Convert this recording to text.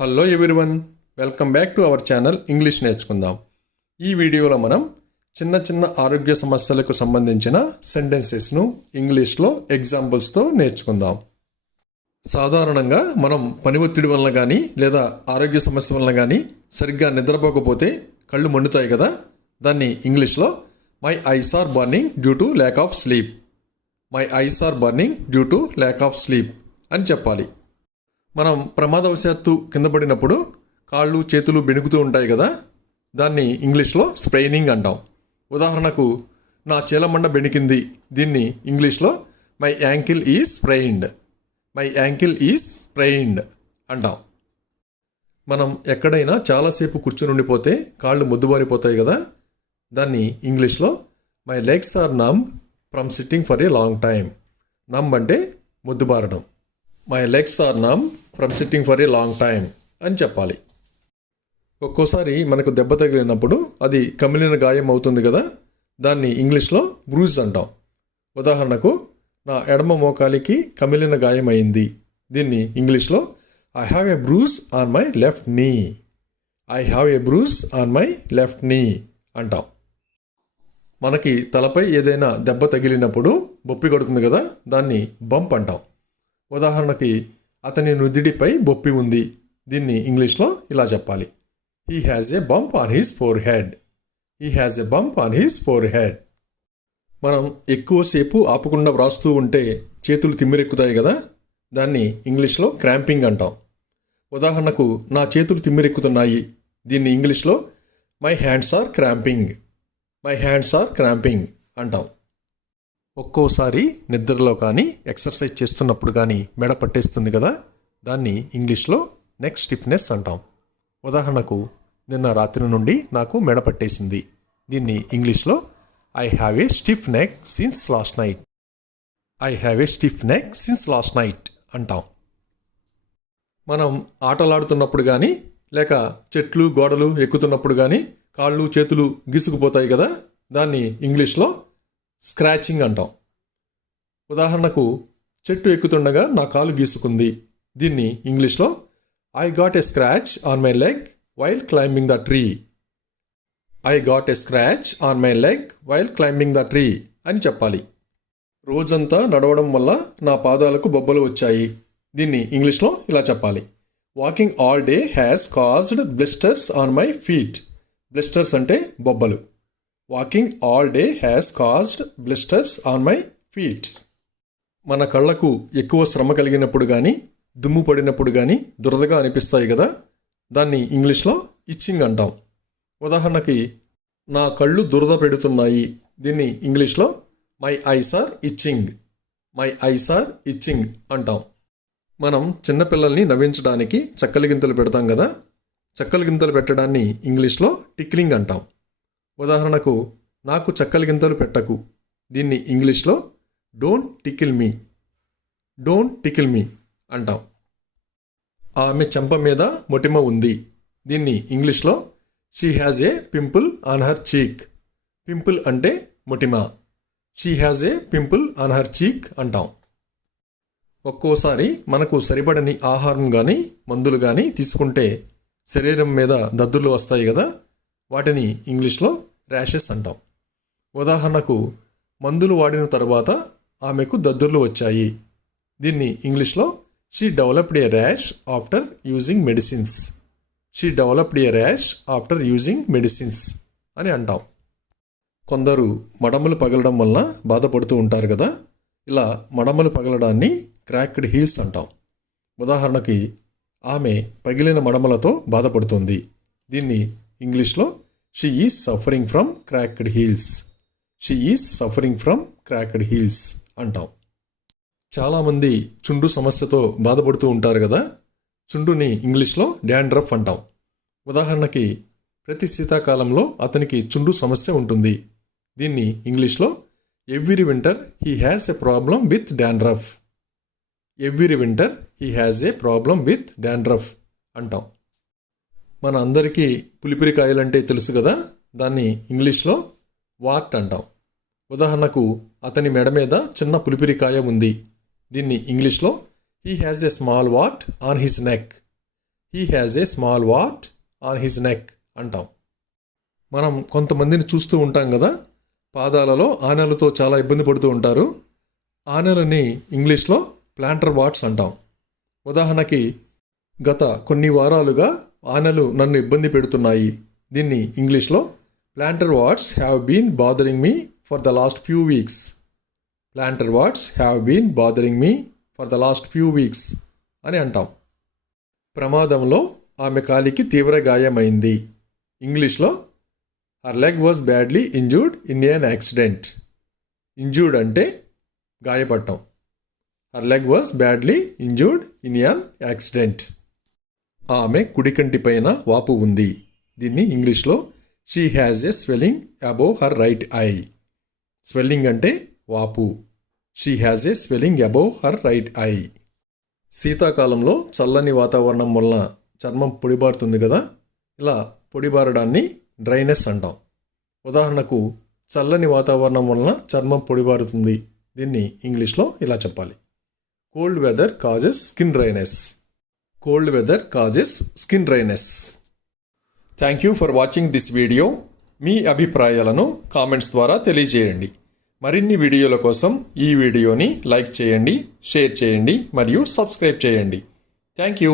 Hello everyone, welcome back to our channel English నేర్చుకుందాం. ఈ వీడియోలో మనం చిన్న చిన్న ఆరోగ్య సమస్యలకు సంబంధించిన సెంటెన్సెస్ను ఇంగ్లీష్లో ఎగ్జాంపుల్స్తో నేర్చుకుందాం. సాధారణంగా మనం పని ఒత్తిడి వలన కానీ లేదా ఆరోగ్య సమస్య వలన కానీ సరిగ్గా నిద్రపోకపోతే కళ్ళు మండుతాయి కదా, దాన్ని ఇంగ్లీష్లో my eyes are burning due to lack of sleep, my eyes are burning due to lack of sleep అని చెప్పాలి. మనం ప్రమాదవశాత్తు కింద పడినప్పుడు కాళ్ళు చేతులు బెణుకుతూ ఉంటాయి కదా, దాన్ని ఇంగ్లీష్లో స్ప్రెయినింగ్ అంటాం. ఉదాహరణకు నా చీలమండ బెణికింది, దీన్ని ఇంగ్లీష్లో my ankle is sprained, my ankle is sprained అంటాం. మనం ఎక్కడైనా చాలాసేపు కూర్చుని ఉండిపోతే కాళ్ళు మొద్దుబారిపోతాయి కదా, దాన్ని ఇంగ్లీష్లో my legs are numb from sitting for a long time. Numb అంటే మొద్దుబారడం. My legs are numb from sitting for a long time అని చెప్పాలి. ఒక్కోసారి మనకు దెబ్బ తగిలినప్పుడు అది కమిలిన గాయం అవుతుంది కదా, దాన్ని ఇంగ్లీష్లో బ్రూజ్ అంటాం. ఉదాహరణకు నా ఎడమ మోకాలికి కమిలిన గాయం అయింది, దీన్ని ఇంగ్లీష్లో I have a bruise on my left knee, I have a bruise on my left knee అంటాం. మనకి తలపై ఏదైనా దెబ్బ తగిలినప్పుడు బొప్పి కొడుతుంది కదా, దాన్ని బంప్ అంటాం. ఉదాహరణకి అతని నుదిడిపై బొప్పి ఉంది, దీన్ని ఇంగ్లీష్లో ఇలా చెప్పాలి, he has A bump on his four head, he has A bump on his four head. మనం ఎక్కువసేపు ఆపకుండా వ్రాస్తూ ఉంటే చేతులు తిమ్మిరెక్కుతాయి కదా, దాన్ని ఇంగ్లీష్లో క్రాంపింగ్ అంటాం. ఉదాహరణకు నా చేతులు తిమ్మిరెక్కుతున్నాయి, దీన్ని ఇంగ్లీష్లో my hands are cramping, my hands are cramping అంటాం. ఒక్కోసారి నిద్రలో కానీ ఎక్సర్సైజ్ చేస్తున్నప్పుడు కానీ మెడ పట్టేస్తుంది కదా, దాన్ని ఇంగ్లీష్లో నెక్ స్టిఫ్నెస్ అంటాం. ఉదాహరణకు నిన్న రాత్రి నుండి నాకు మెడ పట్టేసింది, దీన్ని ఇంగ్లీష్లో I have a stiff neck since last night, I have a stiff neck since last night అంటాం. మనం ఆటలాడుతున్నప్పుడు కానీ లేక చెట్లు గోడలు ఎక్కుతున్నప్పుడు కానీ కాళ్ళు చేతులు గీసుకుపోతాయి కదా, దాన్ని ఇంగ్లీష్లో స్క్రాచింగ్ అంటాం. ఉదాహరణకు చెట్టు ఎక్కుతుండగా నా కాలు గీసుకుంది, దీన్ని ఇంగ్లీష్లో I got a scratch on my leg while climbing the tree, I got a scratch on my leg while climbing the tree అని చెప్పాలి. రోజంతా నడవడం వల్ల నా పాదాలకు బొబ్బలు వచ్చాయి, దీన్ని ఇంగ్లీష్లో ఇలా చెప్పాలి, walking all day has caused blisters on my feet, blisters అంటే బొబ్బలు. Walking all day has caused blisters on my feet. మన కళ్ళకు ఎక్కువ శ్రమ కలిగినప్పుడు కానీ దుమ్ము పడినప్పుడు కానీ దురదగా అనిపిస్తాయి కదా, దాన్ని ఇంగ్లీష్లో ఇచ్చింగ్ అంటాం. ఉదాహరణకి నా కళ్ళు దురద పెడుతున్నాయి, దీన్ని ఇంగ్లీష్లో my eyes are itching, my eyes are itching అంటాం. మనం చిన్నపిల్లల్ని నవ్వించడానికి చక్కలి గింతలు పెడతాం కదా, చక్కలి గింతలు పెట్టడాన్ని ఇంగ్లీష్లో టిక్లింగ్ అంటాం. ఉదాహరణకు నాకు చక్కలి గింతలు పెట్టకు, దీన్ని ఇంగ్లీష్లో don't tickle me, don't tickle me అంటాం. ఆమె చెంప మీద మొటిమ ఉంది, దీన్ని ఇంగ్లీష్లో she has a pimple on her cheek, pimple అంటే మొటిమ, she has a pimple on her cheek అంటాం. ఒక్కోసారి మనకు సరిపడని ఆహారం కానీ మందులు కానీ తీసుకుంటే శరీరం మీద దద్దుర్లు వస్తాయి కదా, వాటిని ఇంగ్లీష్లో ర్యాషెస్ అంటాం. ఉదాహరణకు మందులు వాడిన తర్వాత ఆమెకు దద్దుర్లు వచ్చాయి, దీన్ని ఇంగ్లీష్లో she developed A rash after using medicines, she developed A rash after using medicines అని అంటాం. కొందరు మడమలు పగలడం వలన బాధపడుతూ ఉంటారు కదా, ఇలా మడమలు పగలడాన్ని క్రాక్డ్ హీల్స్ అంటాం. ఉదాహరణకి ఆమె పగిలిన మడమలతో బాధపడుతుంది, దీన్ని ఇంగ్లీష్లో she is suffering from cracked heels, she is suffering from cracked heels అంటాం. చాలామంది చుండు సమస్యతో బాధపడుతూ ఉంటారు కదా, చుండుని ఇంగ్లీష్లో డాండ్రఫ్ అంటాం. ఉదాహరణకి ప్రతి శీతాకాలంలో అతనికి చుండు సమస్య ఉంటుంది, దీన్ని ఇంగ్లీష్లో every winter he has a problem with dandruff, every winter he has a problem with dandruff అంటాం. మన అందరికీ పులిపిరికాయలంటే తెలుసు కదా, దాన్ని ఇంగ్లీష్లో వార్ట్ అంటాం. ఉదాహరణకు అతని మెడ మీద చిన్న పులిపిరికాయ ఉంది, దీన్ని ఇంగ్లీష్లో he has a small wart on his neck, he has a small wart on his neck అంటాం. మనం కొంతమందిని చూస్తూ ఉంటాం కదా, పాదాలలో ఆనెలతో చాలా ఇబ్బంది పడుతూ ఉంటారు. ఆనెలని ఇంగ్లీష్లో ప్లాంటర్ వాట్స్ అంటాం. ఉదాహరణకి, గత కొన్ని వారాలుగా ఆనెలు నన్ను ఇబ్బంది పెడుతున్నాయి. దీన్ని ఇంగ్లీష్లో plantar warts have been bothering me for the last few weeks. Plantar warts have been bothering me for the last few weeks అని అంటాం. ప్రమాదంలో ఆమె కాలికి తీవ్ర గాయమైంది. ఇంగ్లీష్లో her leg was badly injured in an accident. Injured అంటే గాయపడటం. Her leg was badly injured in an accident. ఆమె కుడికంటి పైన వాపు ఉంది. దీన్ని ఇంగ్లీష్లో she has a swelling above her right eye. Swelling అంటే వాపు. She has a swelling above her right I. శీతాకాలంలో చల్లని వాతావరణం వలన చర్మం పొడిబారుతుంది కదా, ఇలా పొడిబారడాన్ని డ్రైనెస్ అంటాం. ఉదాహరణకు, చల్లని వాతావరణం వలన చర్మం పొడిబారుతుంది. దీన్ని ఇంగ్లీష్లో ఇలా చెప్పాలి, cold weather causes skin dryness. Cold weather causes skin dryness. Thank you for watching this video. మీ అభిప్రాయాలను కామెంట్స్ ద్వారా తెలియజేయండి. మరిన్ని వీడియోల కోసం ఈ వీడియోని లైక్ చేయండి, షేర్ చేయండి మరియు సబ్స్క్రైబ్ చేయండి. Thank you.